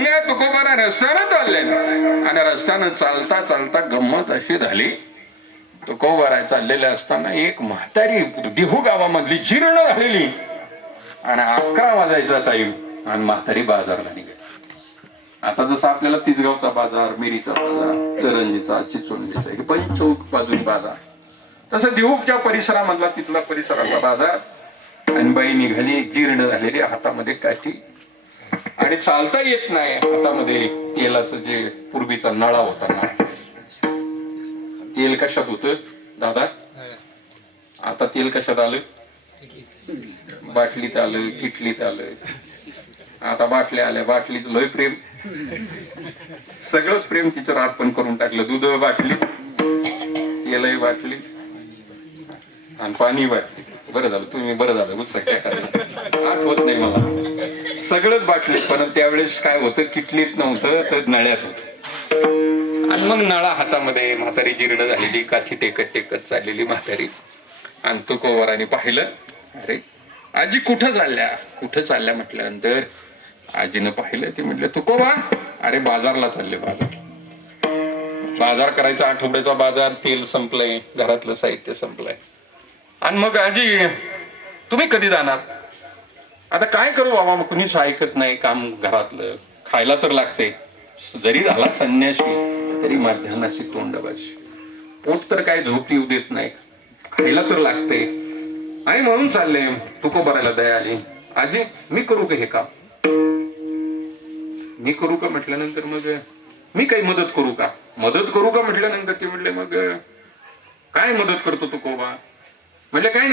संगे तुकोबारा रस्त्यानं चालले आणि रस्त्यानं चालता चालता गंमत अशी झाली. तुकोबारा चाललेले असताना एक म्हातारी देहू गावामधली जीर्ण झालेली आणि 11 वाजायचा टाइम आणि म्हातारी बाजारला निघाली. आता जसं आपल्याला तिसगावचा बाजार, मिरीचा बाजार, करंजीचा, चिचोंडीचा हे पंचौक बाजून बाजार, तसं देहूच्या परिसरामधला तिथला परिसराचा बाजार. आणि बाई निघाली एक जीर्ण झालेली, हातामध्ये काठी आणि चालता येत नाही. हातामध्ये तेलाचं जे पूर्वीचा नळा होता ना, तेल कशात होतं दादा? आता तेल कशात आलं? बाटलीत आलं, किटलीत आलं. आता बाटल्या आल्या, बाटलीच लय प्रेम, सगळंच प्रेम तिच्यावर अर्पण करून टाकलं. दूध बाटलीत, तेलही बाटलीत आणि पाणी बाटलीत. बरं झालं तुम्ही, बरं झालं सगळ्या करायला आठवत नाही मला. सगळंच बाटलीत, पण त्यावेळेस काय होतं, किटलीत नव्हतं तर नळ्यात होतं. आणि मग नळा हातामध्ये, म्हातारी जीर्ण झालेली, काठी टेकत टेकत चाललेली म्हातारी. आणि तुकोबाराने पाहिलं, अरे आजी कुठं चालल्या, कुठं चालल्या म्हटल्यानंतर आजीनं पाहिलं. ते म्हटलं तुकोबा, अरे बाजारला चालले. बाजार करायचा, आठवड्याचा बाजार, तेल संपलंय, घरातलं साहित्य संपलंय. आणि मग आजी तुम्ही कधी जाणार? आता काय करू बाबा, मग कुणीच ऐकत नाही काम घरातलं, खायला तर लागते. जरी झाला संन्याशी तरी माध्यान्हाशी तोंडबाशी, पोट तर काय झोप येऊ देत नाही, खायला तर लागते. आणि म्हणून चालले. तुकोबाराला दया आली, आजी मी करू का हे काम? मी करू का म्हटल्यानंतर मग मी काही मदत करू का? मदत करू का म्हटल्यानंतर ते म्हटले, मग काय मदत करतो तुकोबा? म्हटलं काय नाही.